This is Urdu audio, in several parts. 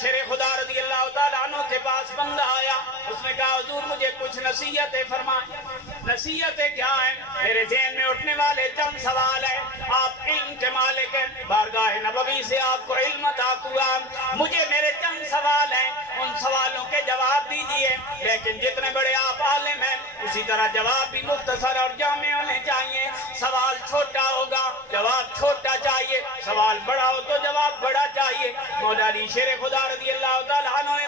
شیر خدا رضی اللہ تعالیٰ عنہ کے پاس بندہ آیا، اس نے کہا حضور مجھے کچھ نصیحتیں فرمائیں۔ نصیحتیں کیا ہیں؟ میرے ذہن میں اٹھنے والے چند سوال ہیں، آپ علم کے مالک ہیں، بارگاہ نبوی سے آپ کو علم عطا ہوا، مجھے میرے چند سوال ہیں، ان سوالوں کے جواب دیجئے، لیکن جتنے بڑے آپ عالم ہیں اسی طرح جواب بھی مختصر اور جامع ہونے چاہیے۔ سوال چھوٹا ہوگا جواب چھوٹا چاہیے، سوال بڑا ہو تو جواب بڑا چاہیے۔ مولا علی شیر خدا رضی اللہ تعالیٰ عنہ نے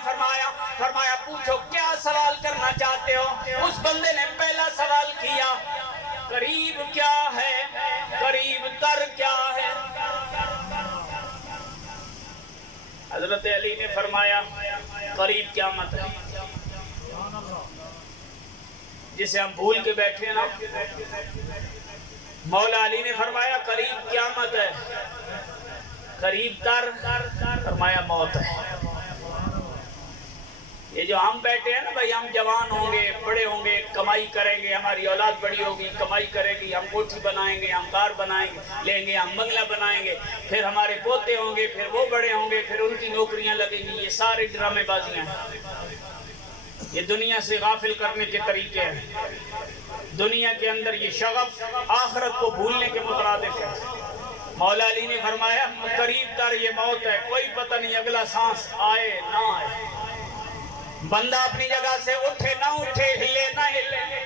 فرمایا پوچھو کیا سوال کرنا چاہتے ہو؟ اس بندے نے پہلا سوال کیا، قریب کیا ہے؟ قریب تر کیا ہے؟ حضرت علی نے فرمایا قریب قیامت ہے، جسے ہم بھول کے بیٹھے ہیں نا۔ مولا علی نے فرمایا قریب قیامت ہے، قریب تر فرمایا موت ہے۔ یہ جو ہم بیٹھے ہیں نا بھائی، ہم جوان ہوں گے، بڑے ہوں گے، کمائی کریں گے، ہماری اولاد بڑی ہوگی، کمائی کرے گی، ہم کوٹھی بنائیں گے، ہم کار بنائیں گے، لیں گے، ہم بنگلہ بنائیں گے، پھر ہمارے پوتے ہوں گے، پھر وہ بڑے ہوں گے، پھر ان کی نوکریاں لگیں گی۔ یہ سارے ڈرامے بازیاں ہیں، یہ دنیا سے غافل کرنے کے طریقے ہیں۔ دنیا کے اندر یہ شغف آخرت کو بھولنے کے مترادف ہے۔ مولا علی نے فرمایا قریب تر یہ موت ہے، کوئی پتہ نہیں اگلا سانس آئے نہ آئے، بندہ اپنی جگہ سے اٹھے نہ اٹھے، ہلے نہ ہلے۔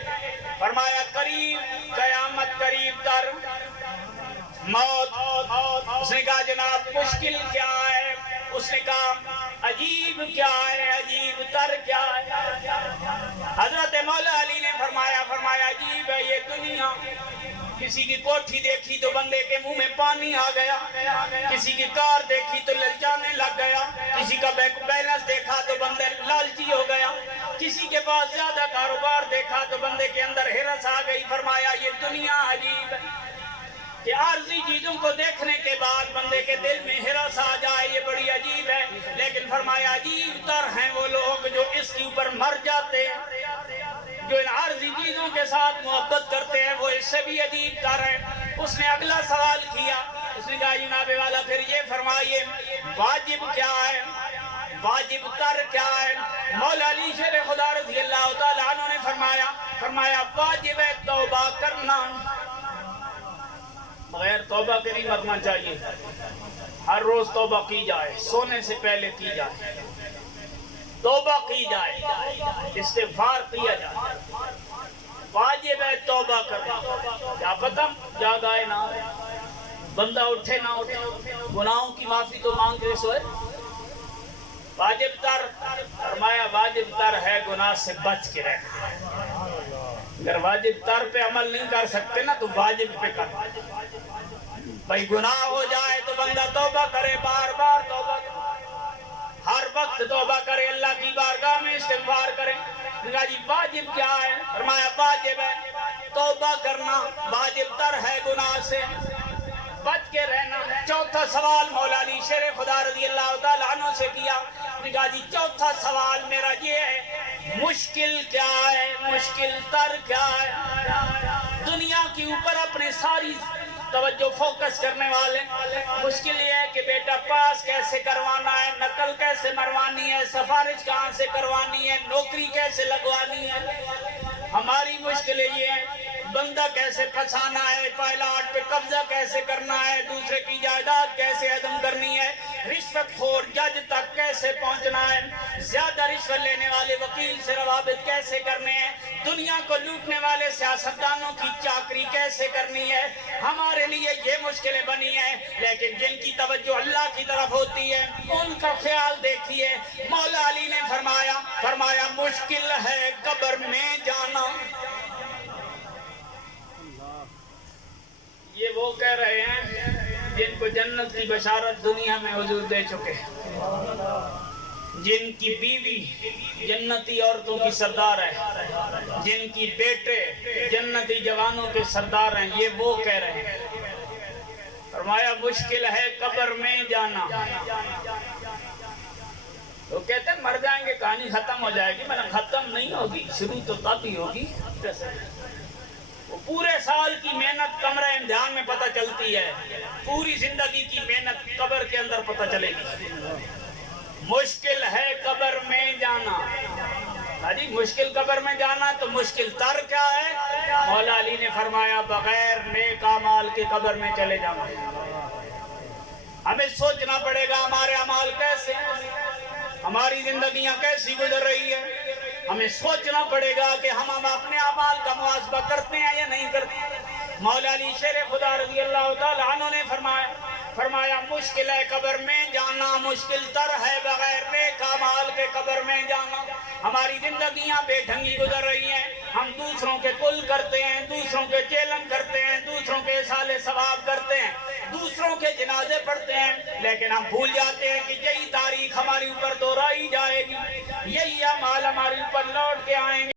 فرمایا قریب قیامت، قریب تر موت۔ اس نے کہا جناب مشکل کیا ہے؟ اس نے کہا عجیب کیا ہے؟ عجیب تر کیا ہے؟ حضرت مولا علی نے فرمایا عجیب ہے یہ دنیا۔ کسی کی کوٹھی دیکھی تو بندے کے منہ میں پانی آ گیا، کسی کی کار دیکھی تو للچانے لگ گیا، کسی کا بینک بیلنس دیکھا تو بندے لالچی ہو گیا، کسی کے پاس زیادہ کاروبار دیکھا تو بندے کے اندر ہرس آ گئی۔ فرمایا یہ دنیا عجیب ہے کہ عارضی چیزوں کو دیکھنے کے بعد بندے کے دل میں ہرس آ جائے، یہ بڑی عجیب ہے۔ لیکن فرمایا عجیب تر ہیں وہ لوگ جو اس کے اوپر مر جاتے ہیں، جو ان عارضی چیزوں کے ساتھ محبت کرتے ہیں، وہ اس سے بھی عجیب تر ہیں۔ اس نے اگلا سوال کیا، اس نے کہا جناب والا پھر یہ فرمائیے واجب کیا ہے؟ واجب تر کیا ہے؟ مولا علی شیر خدا رضی اللہ تعالیٰ عنہ نے فرمایا واجب ہے توبہ کرنا، بغیر توبہ کے نہیں مرنا چاہیے، ہر روز توبہ کی جائے، سونے سے پہلے کی جائے، توبہ کی جائے، استغفار کیا جائے، واجب ہے توبہ کرنا۔ کیا پتہ جاگ آئے نہ آئے، بندہ اٹھے نہ اٹھے، گناہوں کی معافی تو مانگ کے سوئے۔ واجب تر فرمایا واجب تر ہے گناہ سے بچ کے رہنا۔ اگر واجب تر پہ عمل نہیں کر سکتے نا تو واجب پہ کر۔ بھائی گناہ ہو جائے تو بندہ توبہ کرے، بار بار توبہ کرے، ہر وقت توبہ کرے، اللہ کی بارگاہ میں استغفار کرے۔ کہا جی واجب کیا ہے؟ فرمایا واجب ہے توبہ کرنا، واجب تر ہے گناہ سے بچ کے رہنا۔ چوتھا سوال مولا علی شیر خدا رضی اللہ تعالیٰ عنہ سے کیا۔ کہا جی چوتھا سوال میرا یہ ہے مشکل کیا ہے؟ مشکل تر کیا ہے؟ دنیا کے اوپر اپنے ساری توجہ فوکس کرنے والے، مشکل یہ ہے کہ بیٹا پاس کیسے کروانا ہے، نقل کیسے مروانی ہے، سفارش کہاں سے کروانی ہے، نوکری کیسے لگوانی ہے۔ ہماری مشکل یہ ہے بندہ کیسے پھنسانا ہے، پائلاٹ پہ قبضہ کیسے کرنا ہے، دوسرے کی جائیداد کیسے ہضم کرنی ہے، رشوت خور جج تک کیسے پہنچنا ہے، زیادہ رشوت لینے والے وکیل سے روابط کیسے کرنے ہیں، دنیا کو لوٹنے والے سیاستدانوں کی چاکری کیسے کرنی ہے۔ ہمارے لیے یہ مشکلیں بنی ہیں، لیکن جن کی توجہ اللہ کی طرف ہوتی ہے ان کا خیال دیکھیے۔ مولا علی نے فرمایا مشکل ہے قبر میں جانا۔ یہ وہ کہہ رہے ہیں جن کو جنت کی بشارت دنیا میں حضور دے چکے، جن کی بیوی جنتی عورتوں کی سردار ہے، جن کی بیٹے جنتی جوانوں کے سردار ہیں، یہ وہ کہہ رہے ہیں۔ فرمایا مشکل ہے قبر میں جانا۔ تو کہتے ہیں مر جائیں گے کہانی ختم ہو جائے گی، مگر ختم نہیں ہوگی، شروع تو تب ہی ہوگی۔ وہ پورے سال کی محنت کمرہ امتحان میں پتہ چلتی ہے، پوری زندگی کی محنت قبر کے اندر پتہ چلے گی۔ مشکل ہے قبر میں جانا. جی مشکل قبر میں جانا تو مشکل تر کیا ہے؟ مولا علی نے فرمایا بغیر نیک اعمال کے قبر میں چلے جانا. ہمیں سوچنا پڑے گا ہمارے اعمال کیسے ہیں، ہماری زندگیاں کیسی گزر رہی ہے. ہمیں سوچنا پڑے گا کہ ہم اپنے اعمال کا محاسبہ کرتے ہیں یا نہیں کرتے. مولا علی شیر خدا رضی اللہ تعالیٰ عنہ نے فرمایا مشکل ہے قبر میں جانا، مشکل تر ہے بغیر نیک اعمال کے قبر میں جانا. ہماری زندگیاں بے ڈھنگی گزر رہی ہیں. ہم دوسروں کے کل کرتے ہیں، دوسروں کے چیلن کرتے ہیں، دوسروں کے اصال ثواب کرتے ہیں، دوسروں کے جنازے پڑھتے ہیں، لیکن ہم بھول جاتے ہیں کہ یہی تاریخ ہماری اوپر دہرائی جائے گی، یہی اعمال ہمارے اوپر لوٹ کے آئیں گے.